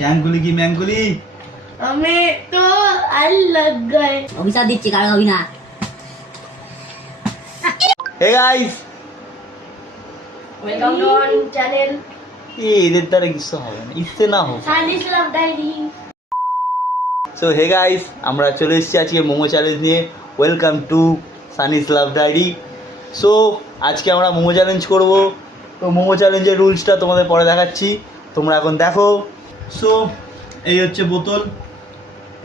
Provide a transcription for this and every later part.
मैंगुली की मैंगुली हमें तो लग गए অভিশাপ দিচ্ছি কারো হবি না। Hey guys welcome to our channel ये इधर तरह किस्सा হবে না इससे ना हो Sani's love diary. So hey guys আমরা চলে এসেছি আজকে মোমো চ্যালেঞ্জ নিয়ে। Welcome to Sani's love diary. So আজকে আমরা মোমো চ্যালেঞ্জ করব। তো মোমো চ্যালেঞ্জের রুলসটা তোমাদের পরে দেখাচ্ছি, তোমরা এখন দেখো। সো এই হচ্ছে বোতল,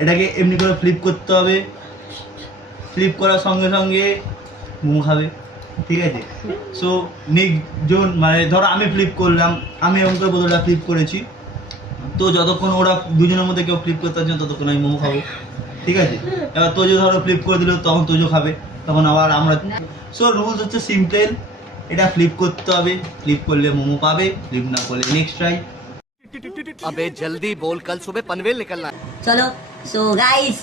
এটাকে এমনি করে ফ্লিপ করতে হবে। ফ্লিপ করার সঙ্গে সঙ্গে মোমো খাবে, ঠিক আছে? সো নেক্সট জন মানে ধরো আমি ফ্লিপ করলাম, আমি এমন করে বোতলটা ফ্লিপ করেছি, তো যতক্ষণ ওরা দুজনের মধ্যে কেউ ফ্লিপ করতে পারছে ততক্ষণ আমি মোমো খাবো, ঠিক আছে? এবার তোজো ধরো ফ্লিপ করে দিল, তখন তোজো খাবে, তখন আবার আমরা। সো রুলস হচ্ছে সিম্পল, এটা ফ্লিপ করতে হবে, ফ্লিপ করলে মোমো পাবে, ফ্লিপ না করলে নেক্সট ট্রাই। अबे जल्दी बोल, कल सुबह पनवेल निकलना है। চলো সো গাইস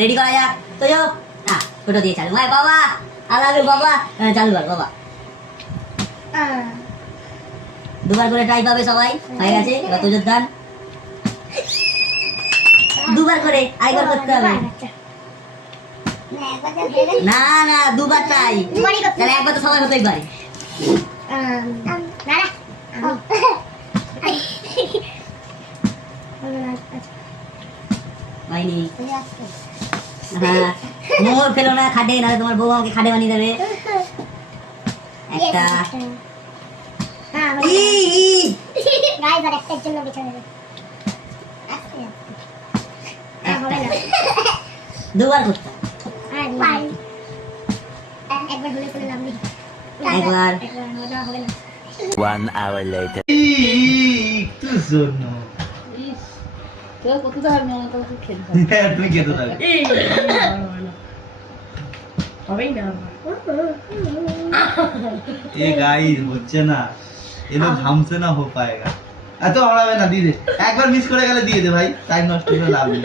রেডি করা যাক। তো যাও না ছোট দিয়ে চালু ভাই বাবা আলাদা বাবা চালু কর বাবা। দুবার করে ট্রাই পাবে সবাই, হয়ে গেছে। এবার তো যোদ্ধান দুবার করে আইবার করতে হবে। না না দুবার ট্রাই, তাহলে একবার তো সবাই হতেই পারে। হয়নি। হ্যাঁ মোমো ফেলো না খাটে, না তোমার বউ আমাকে খাটে বানিয়ে দেবে। একটা দুবার করতাম, একবার। 1 hour later. একটু জন্য হ্যাঁ, তুমি খেতে থাকো। ये गाइस হচ্ছে না, ये लोग हमसे ना हो पाएगा। এত হড়াবে না, দিয়ে দে। একবার মিস করে গেলে দিয়ে দে ভাই, টাইম নষ্ট করে লাভ নেই।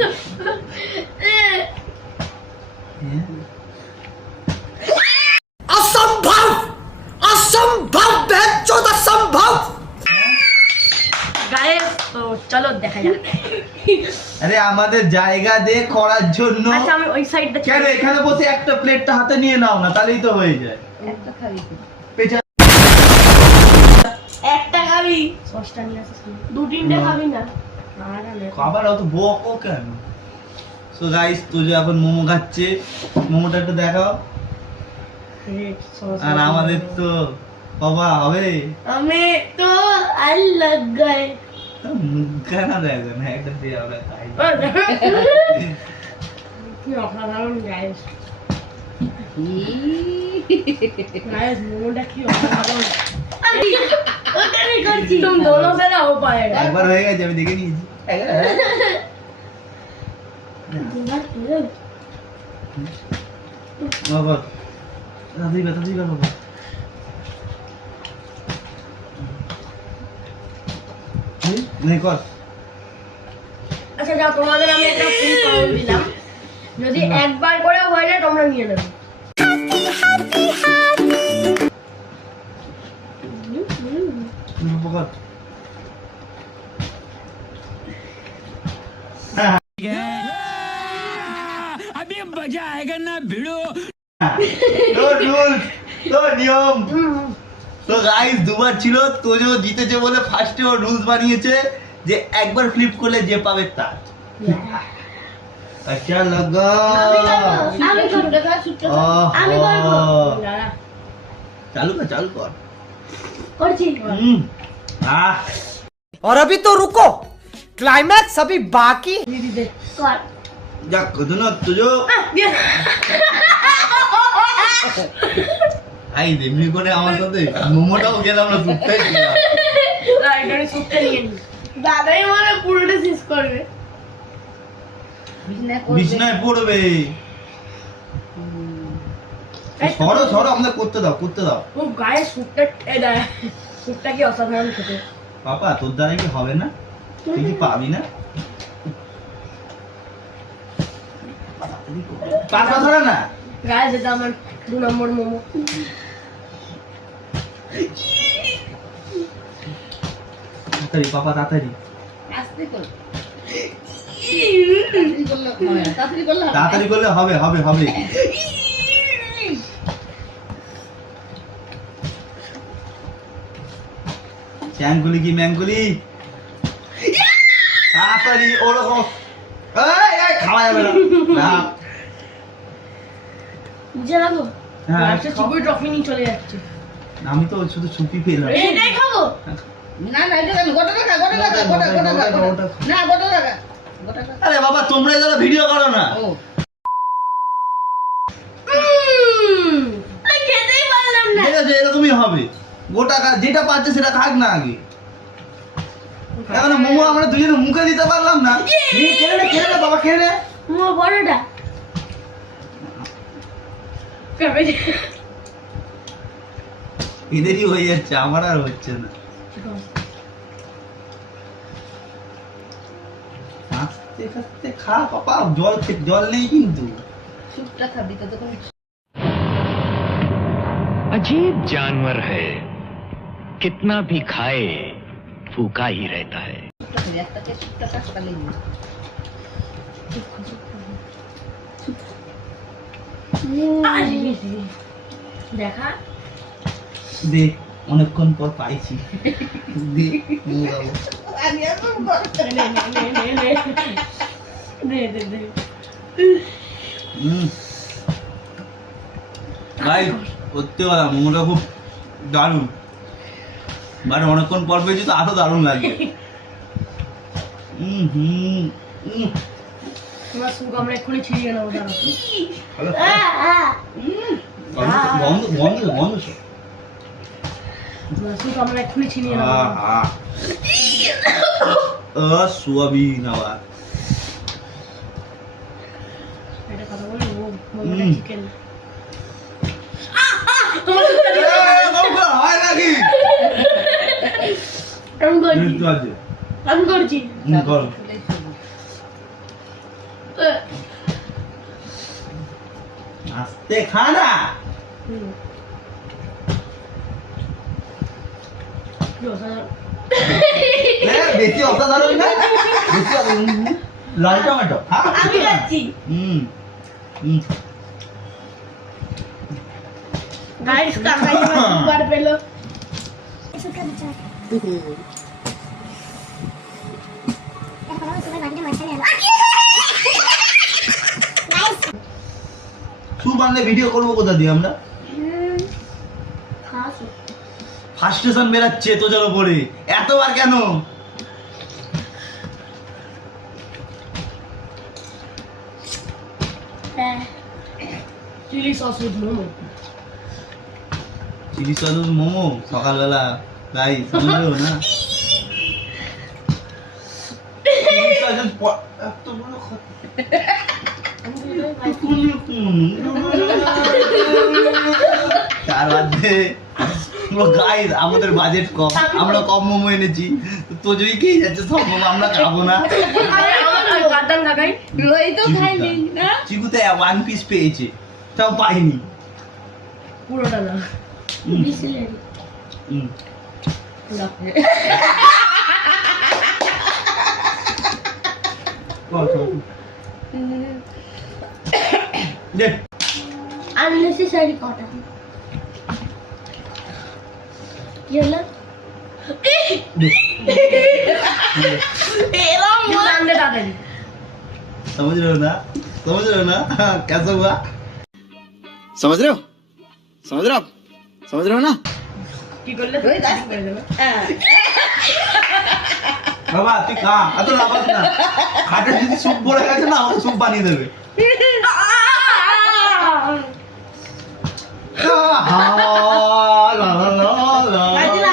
असंभव असंभव बेचौद असंभव। गाइस तो चलो देखा जाक। আরে আমাদের জায়গা দে করার জন্য। আচ্ছা আমি ওই সাইডটা কেন এখানে বসে একটা প্লেটটা হাতে নিয়ে নাও না, তাহলেই তো হয়ে যায়। একটা খাবি, পেছনে একটা খাবি, সসটা নিয়ে আসিস। দু তিনটে খাবি না? খাবার অত বকো কেন? সো গাইস তো যে এখন মোমো খাচ্ছে, মোমোটা একটু দেখাও। আর আমাদের তো বাবা হবে, আমি তো লগ গए। মুখখানা দেখো না, একটা দিয়ে আমরা খাই। কি অসাধারণ গাইস, गाइस मोमोটা কি অসাধারণ। ওখানে করছি तुम दोनों से ना हो पाएगा। একবার হয়ে গেছে, আমি দেখে নিয়েছি। বাবা তাড়াতাড়ি কর, তাড়াতাড়ি কর বাবা। নে কর। আচ্ছা যাও, তোমাদের আমি একটা ফ্রি পাউল দিলাম, যদি একবার করে হয়ে যায় তোমরা নিয়ে নেবে। পকড়। अभी मजा आएगा ना भिड़ो। তো রুলস, তো নিয়ম। তো গাইস দুবার ছিল, তোজো জিতেছে বলে ফার্স্টে ও রুলস বানিয়েছে যে একবার ফ্লিপ করলে যে পাবে তার। আচ্ছা লাগা আমি করব, দেখা ছুটতে আমি করব। দাঁড়া চালু কর, চালু কর। করছি। আহ और अभी तो रुको, क्लाइमैक्स अभी बाकी। দিদি দে কর। যা কত না তোজো। আই এমনি করে আমার সাথে মোমোটাও গেলাম না, দুধটাই খেলাম। রাইডারে ছুটতে নিয়ে নি। দাদাই মানে পুরোটা শেষ করবে। বিছনায় পড়বে। সরো সরো, আমাদের করতে দাও, করতে দাও। ও গায়ে সুটটা দেয়, সুটটা কি অসাধারণ খেতে। পাপা তোর দ্বারা কি হবে না? তুই কি পাবি না? পাপা ধরে না গায়ে যেটা আমার 2 নম্বর মোমো। তাড়াতাড়ি পাপা, তাড়াতাড়ি। আস্তে তাড়াতাড়ি করলে হবে হবে হবে। চ্যাংগুলি কি ম্যাংগুলি, তাড়াতাড়ি ওরকম। এই খাওয়া যাবে না না। বুঝে রাখো হ্যাঁ, লাস্টে চিকুর ট্রফি নিয়ে চলে যাচ্ছে। আমি তো শুধু ছুটি পেলাম। এটাই খাবো আরে বাবা তোমরাই যারা ভিডিও করো না। আমি খেতেই পারলাম না। ঠিক আছে এরকমই হবে, গোটা যেটা পাচ্ছে সেটা খাক না আগে। এখন মোমো আমরা দুজনে মুখে দিতে পারলাম না। খেলে নে বাবা, খেলে নে। মোমো বড়টা এদেরই হয়ে যাচ্ছে, আমার আর হচ্ছে না। আস্তে আস্তে খা পাপা, জল নেই কিন্তু। अजीब जानवर है, कितना भी खाए भूखा ही रहता है। দেখা দে, অনেকক্ষণ পর পাইছি। দে মোমো ভাই সত্যি কথা, মোমোটা খুব দারুণ। মানে অনেকক্ষণ পর পেয়েছি তো আরো দারুণ লাগবে। তোমার সুখ আমরা এক্ষুনি ছিড়িয়ে নেবো। বন্ধ বন্ধ বন্ধ সব। তোমার সুখ আমরা এক্ষুনি ছিড়িয়ে নেবো। সোয়াবিন আবার এটা কথা বলি মোমোটা চিকেন। হয় নাকি? আমি করছি আস্তে খা না। বেশি অসাধারণ না, লাল টমেটো। আমি খাচ্ছি। গাইস কাকাই দুবার পেলো। শুধু বানলে ভিডিও করবো কোথা দিয়ে আমরা? ফার্স্ট স্টেশন বেরাচ্ছে তোজোর ওপরে, এতবার কেন? Chilli sauce with momo. Chilli sauce momo সকালবেলা গাই বুঝলো না? এত বড় তার মধ্যে গাইস আমাদের বাজেট কম, আমরা কম মোমো এনেছি, তো যদি খেয়ে যাচ্ছে সব মোমো আমরা খাবো না। কাটান কাকাই রই তো খাইনি না, চিকুতে 1 পিস পেয়েছে, তাও পাইনি পুরোটা না। আননেসেসারি কটা কি হলো? এরকম বলতে তাড়াতাড়ি समझ रहे हो ना, समझ रहे हो ना? कैसा हुआ? समझ रहे हो, समझ रहे हो आप, समझ रहे हो ना? কি করলে বাবা তুই খা, এত লাফাস না। খাটে যদি স্যুপ পড়ে গেছে না, আমাকে স্যুপ বানিয়ে দেবে।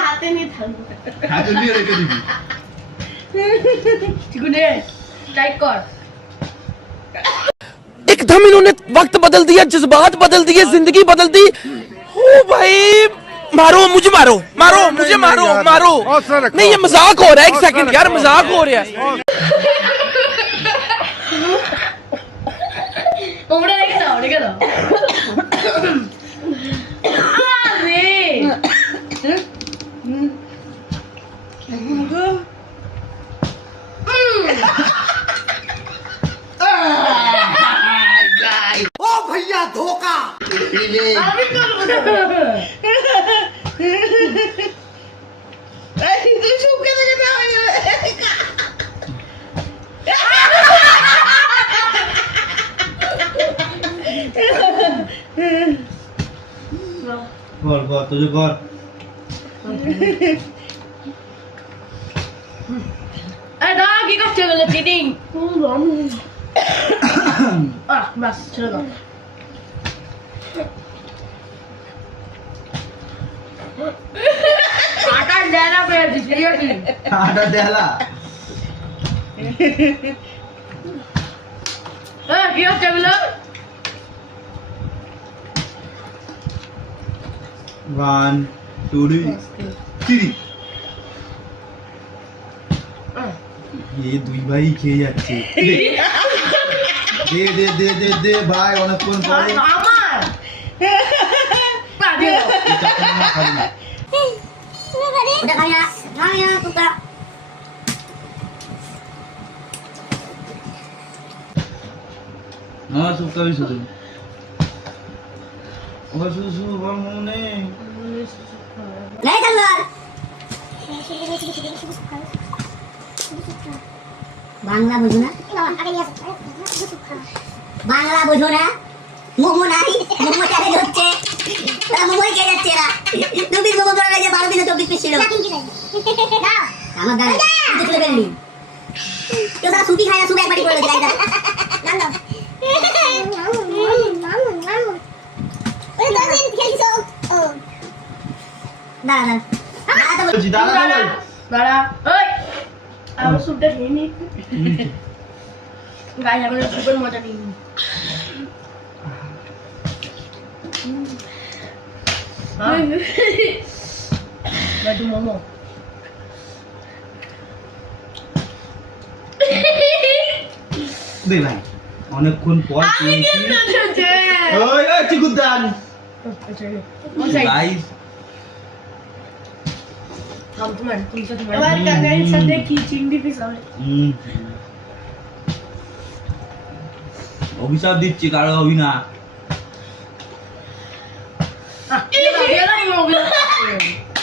হাতে নিয়ে থাকবো, হাতে দিয়ে রেখে দিবি। ঠিক আছে লাইক কর। एकदम इन्होंने वक्त बदल दिया, जज्बात बदल दिए, जिंदगी बदल दी। ओ भाई मारो मुझे, मारो मारो मुझे, मारो मारो। नहीं ये मजाक हो रहा है, एक सेकंड यार, मजाक हो रहा है। তোমরা রেখে দাও, রেখে দাও। আরে আমি করবো। তুই শুকে থেকে না কর কর তুই কর। এই দাঁড়া, কি করছো এগুলো? চিটিং। বাস ছেড়ে দাও। আটার ডেলা পেয়েছি, সিরিয়াসলি। আটা দেলা কি হচ্ছে এগুলো? 1 2 3 ये দুই ভাই খেয়ে যাচ্ছে। দে দে দে দে দে ভাই, অনেকক্ষণ পরে। আমার ওটা খাবি না, খাবি না তোরা। না সুপ খাবি শুধু, ওরা শুধু শুধু মনে নেই চালু আর। বাংলা বোঝো না, বাংলা বোঝো না। মোমো নাই, মোমো চ্যালেঞ্জ হচ্ছে, তারা মোমোই খেয়ে যাচ্ছে। এরা 2 পিস মোমো করে যে 12 পিসে 24 পিস ছিল। আমার দাঁড়া তুই তুলে ফেললি। কেউ তারা সুপি খায় না, সুপ একবারই করে দিলাই। দাঁড়া বলছি দাদা দাঁড়া দাঁড়া, ওই আমার স্যুপটা খেয়ে নি। গাইস, এখন স্যুপের মজা নিই। বাদু মোমো। দে ভাই, অনেকক্ষণ পর আমি পেয়েছি। কিন্তু ওই ওই চিকুদান গাইস, এবার কাকাইয়ের সাথে কি চিংড়ি পিস হবে? অভিশাপ দিচ্ছি, কারো হবি না।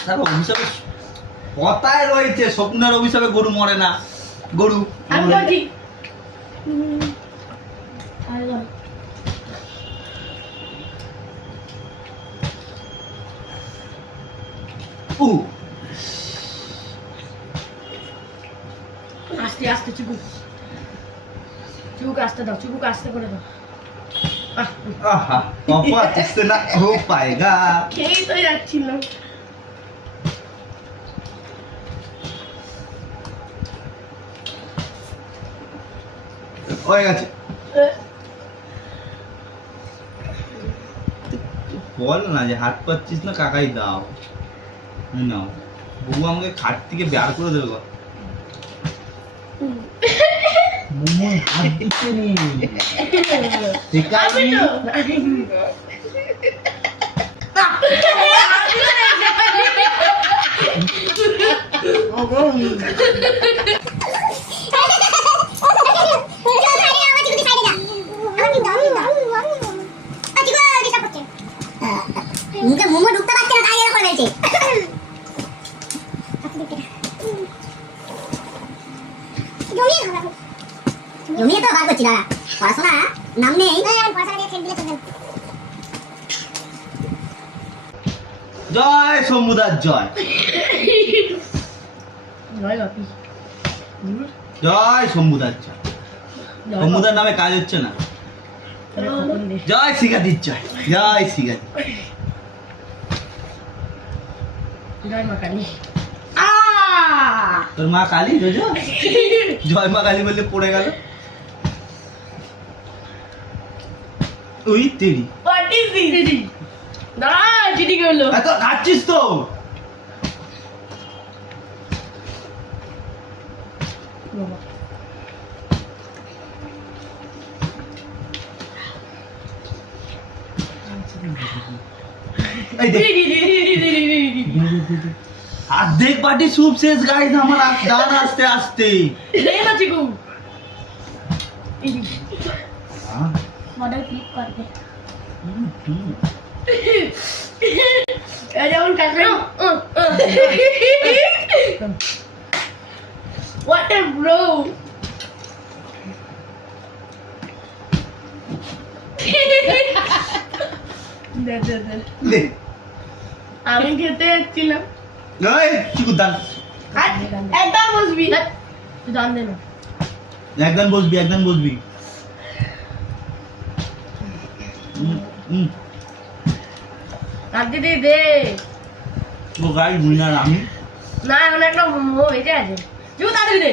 তারপর অভিশাপে কথায় রয়েছে, স্বপ্নের অভিশাপে গরু মরে না। গরু আমি মরে। বলছি উ, আস্তে আস্তে চিকু, চিকুকে আস্তে দাও, চিকুকে আস্তে করে দাও। আহা পাপা इससे ना हो पाएगा। খেয়েই তো যাচ্ছিল। হয়ে গেছে। বল না যে হাত পাচ্ছিস না, কাকাই দাও নাও। বউ আমাকে খাট থেকে বের করে দেবে গো। মোমো হাত দিচ্ছে নি, আমি তো মুখে মোমো ঢুকতে পারছে না, তাই এরকম হয়েছে। জমিয়ে তো বার করছি, দাঁড়া। পড়াশোনা নাম নেই। জয় সমুদার জয়, জয় সমুদার জয়। সমুদার নামে কাজ হচ্ছে না। জয় শিখাদির জয়, জয় শিখাদি। জয় মা কালী। তোর মা কালী রোজ জয় মা কালী বললে পড়ে গেল। ওই তেরি What is this? দাঁড়া, চিঠি গেলো। এত খাচ্ছিস তো। এই দেখ, অর্ধেক বাটি স্যুপ শেষ গাইস আমার। দান আস্তে আস্তে। দেখ না চিকু। মডেল ফ্লিপ করবে। যেমন কাটে What a bro! দে আমি খেতে যাচ্ছিলাম এই চিকু দান একদম বসবি তুই দান দে না একদম বসবি রাখতে দে দে তো গাইস উইনার আমি না এখন একটা হয়েছে আছে তুই তাড়াতাড়ি দে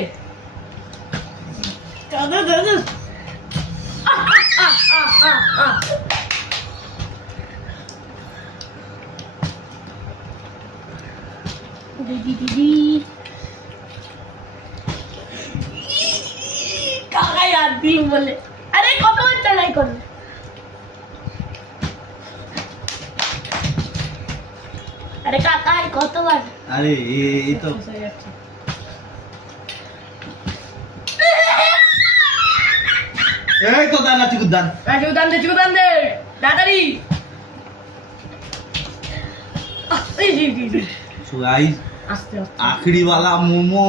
দাদা দাদা দিদি কাকাই আর দিন বলে আরে কত চালাই করে আরে কাকাই কতবার আরে এই তো এই তো দান চিকু দান চিকু দান দে তাড়াতাড়ি সো গাইস আস্তে আস্তে आखिरी वाला मोमो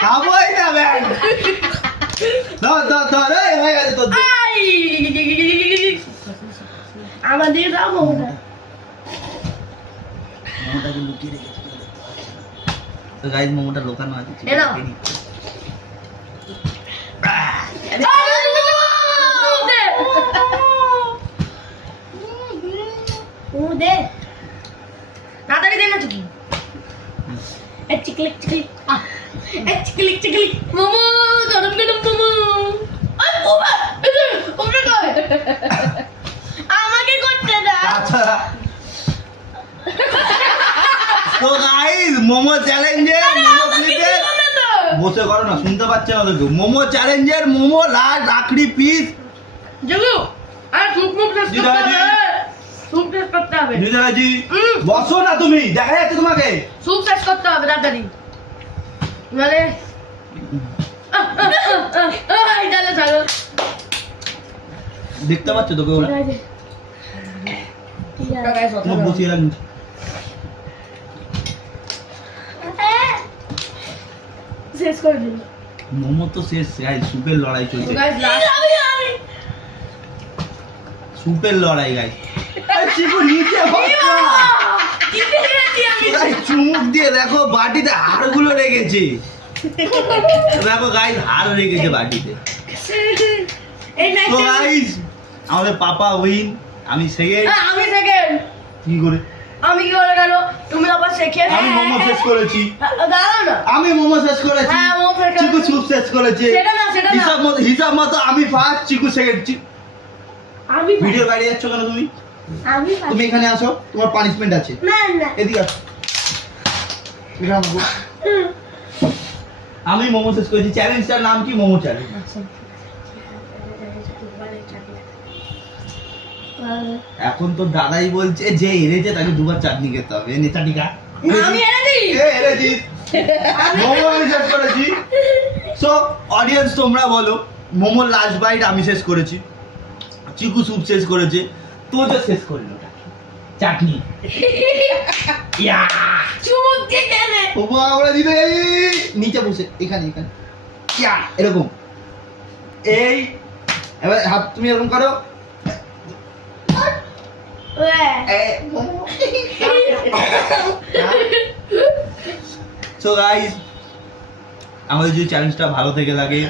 খাবোই না ব্যাং ধর এই হয়ে গেছে তো আমাদের দাও মোমোটা মোমোটাকে লুকিয়ে রেখেছি তো গাইস মোমোটা লোকানো আছে এ নাও। দে তাড়াতাড়ি দে না চুকি চিকলিক চিকলিক চিকলিক চিকলিক মোমো গরম গরম মোমো আমাকে করতে দাও আচ্ছা তো গাইস মোমো চ্যালেঞ্জের মোমো ক্লিপে বসে করো না শুনতে পাচ্ছে না তো মোমো চ্যালেঞ্জের মোমো লাস্ট আখরি পিস জগু আর সুপ মুখ টেস্ট করতে দিদাজি। হবে সুপ টেস্ট করতে হবে নিজাজি বসো না তুমি দেখা যাচ্ছে তোমাকে সুপ টেস্ট করতে হবে তাড়াতাড়ি মানে এই চলো চলো দেখতে পাচ্ছ তোকে ওরা তোমাকে বসিয়ে রাখুন শেষ করে দিন মোমো তো শেষ গাইস সুপের লড়াই চলছে গাইস লাস্ট সুপের লড়াই গাইস চিকু নিচে বসা গাইস চুমুক দিয়ে দেখো বাটিতে হাড়গুলো রেখেছে দেখো গাইস হাড় রেখেছে বাটিতে এই তো নাইট গাইস আমাদের পাপা উইন আমি সেকেন্ড আমি সেকেন্ড কি করে আমি কি করে গেল তুমি আবার শেখে আমি মোমো শেষ করেছি দাঁড়াও না আমি মোমো শেষ করেছি হ্যাঁ, মোমো শেষ করেছি। চিকু সুপ শেষ করেছে সেটা না, সেটা না। হিসাব মতো আমি ফার্স্ট চিকু সেকেন্ড আমি ভিডিও বাইরে যাচ্ছ কেন তুমি আমি তুমি এখানে আসো তোমার পানিশমেন্ট আছে না না এদিকে আসো এখানে আসো। আমি মোমো শেষ করেছি চ্যালেঞ্জটার নাম কি মোমো চ্যালেঞ্জ এখন তো দাদাই বলছে যে হেরেছে তাকে দুবার চাটনি খেতে হবে নেতাটি কা আমি এনেছি হেরেছিস মোমো আমি শেষ করেছি সো অডিয়েন্স তোমরা বলো মোমোর লাস্ট বাইট আমি শেষ করেছি চিকু স্যুপ শেষ করেছে তো যে শেষ করলো ওটা কি? চাটনি ইয়া চুমুক দিয়ে কেনে ও বাবা দিবে নিচে বসে এখানে এখানে ইয়া এরকম এই এবার হাত তুমি এরকম করো সো গাইস আমাদের যদি চ্যালেঞ্জটা ভালো থেকে লাগে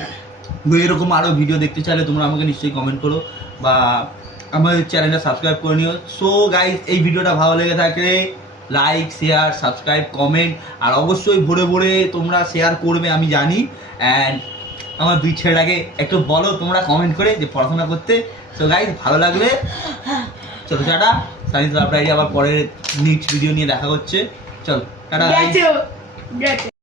বা এরকম আরো ভিডিও দেখতে চাইলে তোমরা আমাকে নিশ্চয়ই কমেন্ট করো বা আমাদের চ্যানেলটা সাবস্ক্রাইব করে নিও সো গাইস এই ভিডিওটা ভালো লেগে থাকলে লাইক শেয়ার সাবস্ক্রাইব কমেন্ট আর অবশ্যই ভরে ভরে তোমরা শেয়ার করবে আমি জানি অ্যান্ড আমার দুই ছেলেটাকে একটু বলো তোমরা কমেন্ট করে যে পড়াশোনা করতে সো গাইস ভালো লাগলে চলো টাটা সায়েন্স লাভ ডায়েরি আবার পরের নেক্সট ভিডিও নিয়ে দেখা হচ্ছে চলো টাটা গাইস গেছে